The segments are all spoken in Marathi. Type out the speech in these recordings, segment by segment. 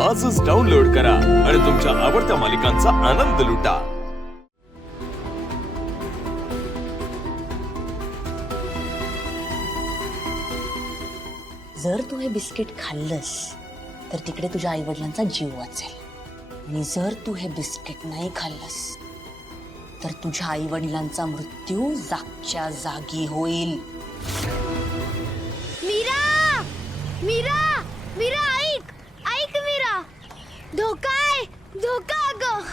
आजच डाउनलोड करा आणि तुमच्या आवडत्या मालिकांचा आनंद लुटा। जर तू हे बिस्किट खाल्लंस तर तिकडे तुझ्या आई वडिलांचा जीव वाचेल आणि जर तू हे बिस्किट नाही खाल्लंस तर तुझ्या आई वडिलांचा मृत्यू जागच्या जागी होईल। मीरा, मीरा, मीरा ऐक, ऐक मीरा, धोका आहे, धोका अगं।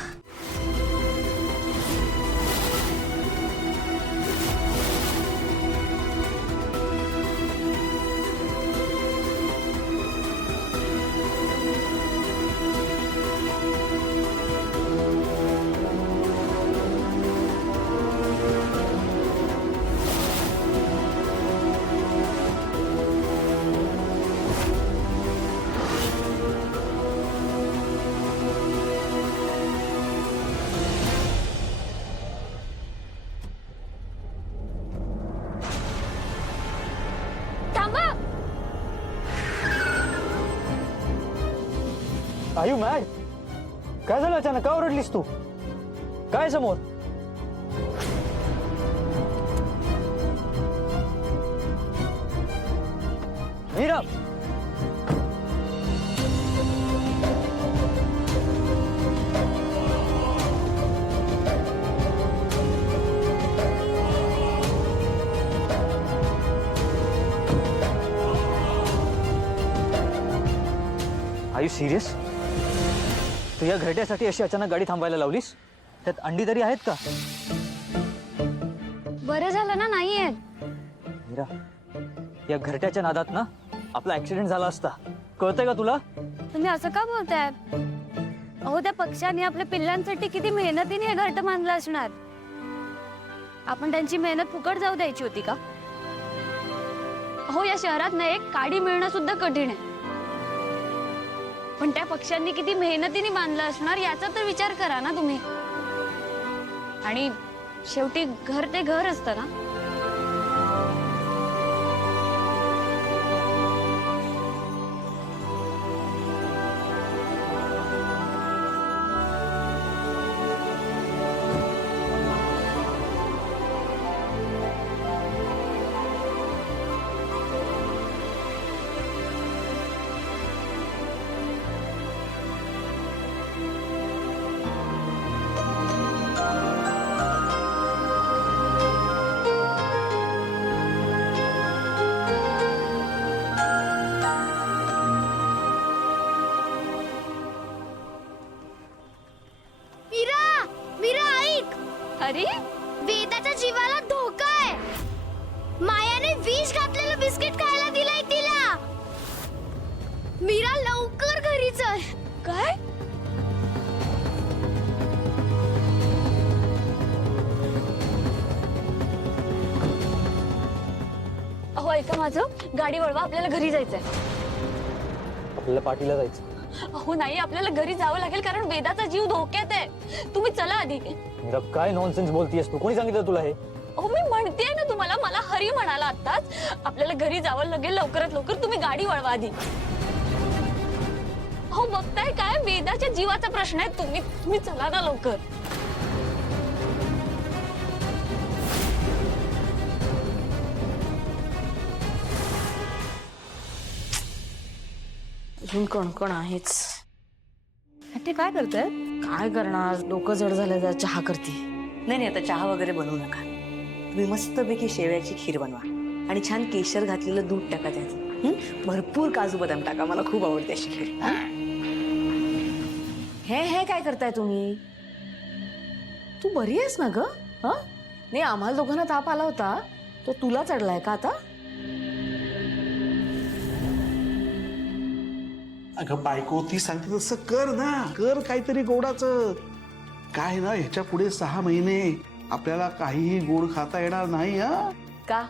आयु मॅड काय झालं अचानक का ओरडलीस तू काय समोर मीरा आर यू सिरियस तू या घरट्यासाठी अशी अचानक गाडी थांबायला लावलीस त्यात अंडी तरी आहेत का बरं झालं ना नाही आहेत। मीरा या घरट्याच्या नादात ना आपला ऍक्सिडेंट झाला असता कळतंय का तुला तुम्ही असं का बोलताय? अहो त्या पक्ष्याने आपल्या पिल्लांसाठी किती मेहनतीने हे घरटं बांधलं असणार। आपण त्यांची मेहनत फुकट जाऊ द्यायची होती का? अहो या शहरात ना एक काडी मिळणं सुद्धा कठीण आहे, पण त्या पक्ष्यांनी किती मेहनतीने बांधलं असणार याचा तर विचार करा ना तुम्ही। आणि शेवटी घर ते घर असतं ना। अरे वेदाच्या जीवाला धोका आहे। मायाने विष घातलेलं बिस्किट खायला दिलंय तिला। मीरा लवकर घरी चल। काय? अहो ऐका माझं, गाडी वळवा, आपल्याला घरी जायचंय। आपल्याला पार्टीला जायचं अहो नाही, आपल्याला घरी जावं लागेल कारण वेदाचा जीव धोक्यात आहे। तुम्ही चला आधी। मीरा काय नॉनसेन्स बोलतीयस तू कोणी सांगितलं तुला हे अहो मी म्हणतेय ना तुम्हाला, मला हरी म्हणाला आताच। आपल्याला घरी जावं लागेल लवकरात लवकर, तुम्ही गाडी वळवा आधी। अहो बघताय काय, वेदाच्या जीवाचा प्रश्न आहे। तुम्ही चला ना लवकर। अजून कणकण आहेच। ते काय करताय? काय करणार, डोकं जड झालं तर चहा करते। नाही आता चहा वगैरे बनवू नका, तुम्ही मस्तपैकी शेवयाची खीर बनवा आणि छान केशर घातलेलं दूध टाका त्यात, भरपूर काजू बदाम टाका, मला खूप आवडते अशी खीर। हे काय करताय तुम्ही? तू बरी आहेस ना ग? नाही आम्हाला दोघांना ताप आला होता, तो तुला चढलाय का आता? अगं बायको ती सांगते तसं कर ना, कर काहीतरी गोडाचं। काय ना ह्याच्या पुढे 6 महिने आपल्याला काहीही गोड खाता येणार नाही। हा का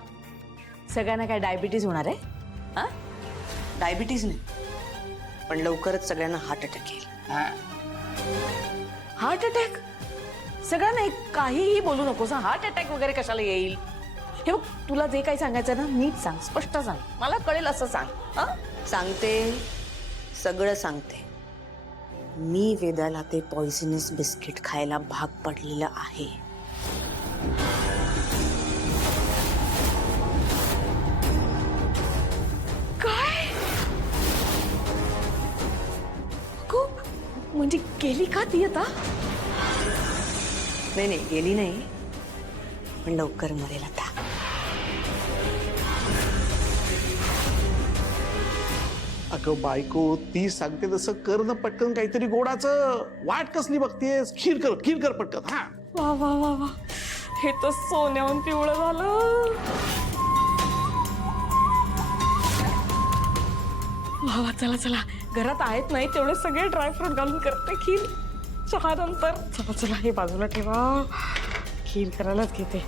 सगळ्यांना काय डायबिटीज होणार आहे? हा डायबिटीज नाही, पण लवकरच सगळ्यांना हार्ट अटॅक येईल। Heart attack? सगळ्यांना काहीही बोलू नकोस, हार्ट अटॅक वगैरे कशाला येईल? हे बघ, तुला जे काही सांगायचं ना नीट सांग, स्पष्ट सांग, मला कळेल असं सांग। सांगते, सगळं सांगते, मी वेदाला ते पॉइझनस बिस्किट खायला भाग पडलेलं आहे. म्हणजे गेली का ती आता? नाही गेली नाही, पण लवकर मरेल आता. अगं बायको, ती सांगते तसं कर ना पटकन काहीतरी गोडाचं. वाट कसली बघतेस? खीर कर पटकन. हा वा वा वा वा, हे तर सोन्याहून पिवळं झालं. वा वा, चला चला, घरात आहेत नाही तेवढे सगळे ड्रायफ्रूट घालून करते खीर चहा नंतर. चला चला, हे बाजूला ठेवा, खीर करायलाच घेते.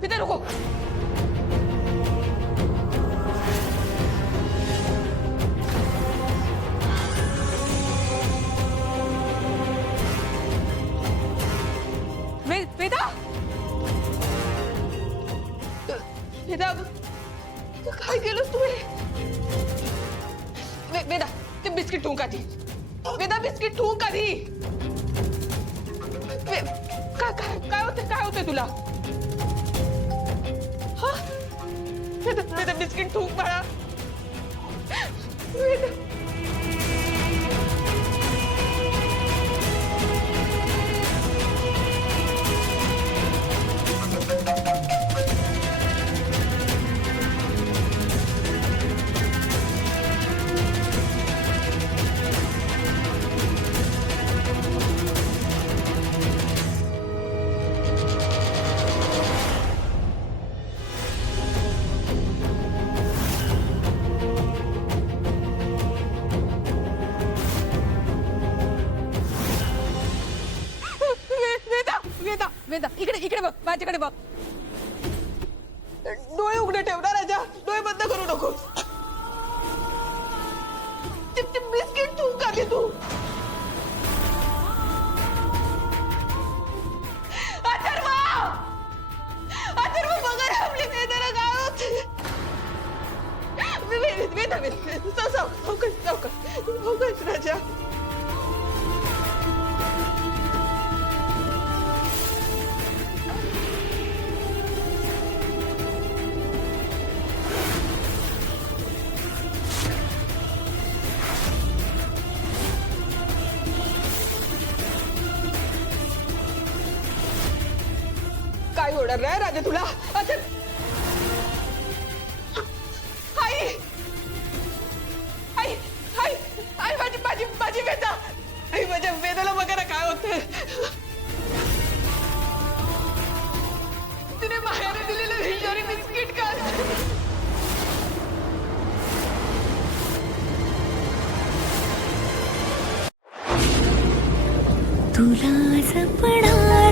वेदा रुको. वेदा वेदा, काय केलंस तू? वेदा, ते बिस्किट ठेवून काढी. वेदा, बिस्किट ठेवून काढी. काय होतंय तुला? वेदा, बिस्किट ठेवून बाळा. वेदा, वेदा, इकडे बघ, माझ्याकडे बघ. डोळे उघडे ठेव ना राजा, डोळे बंद करू नको. ते बिस्किट तू का घे तू? अथर्व बघा रे, आपली वेदाला काय होत? वेदा, सावकाश राजा. काय होणार नाही राजा तुला? आई माझी वेदा, आई माझ्या वेदाला बघा ना काय होतंय. तिने मायाने दिलेलं हिशोरी बिस्किट का? तुला जपणार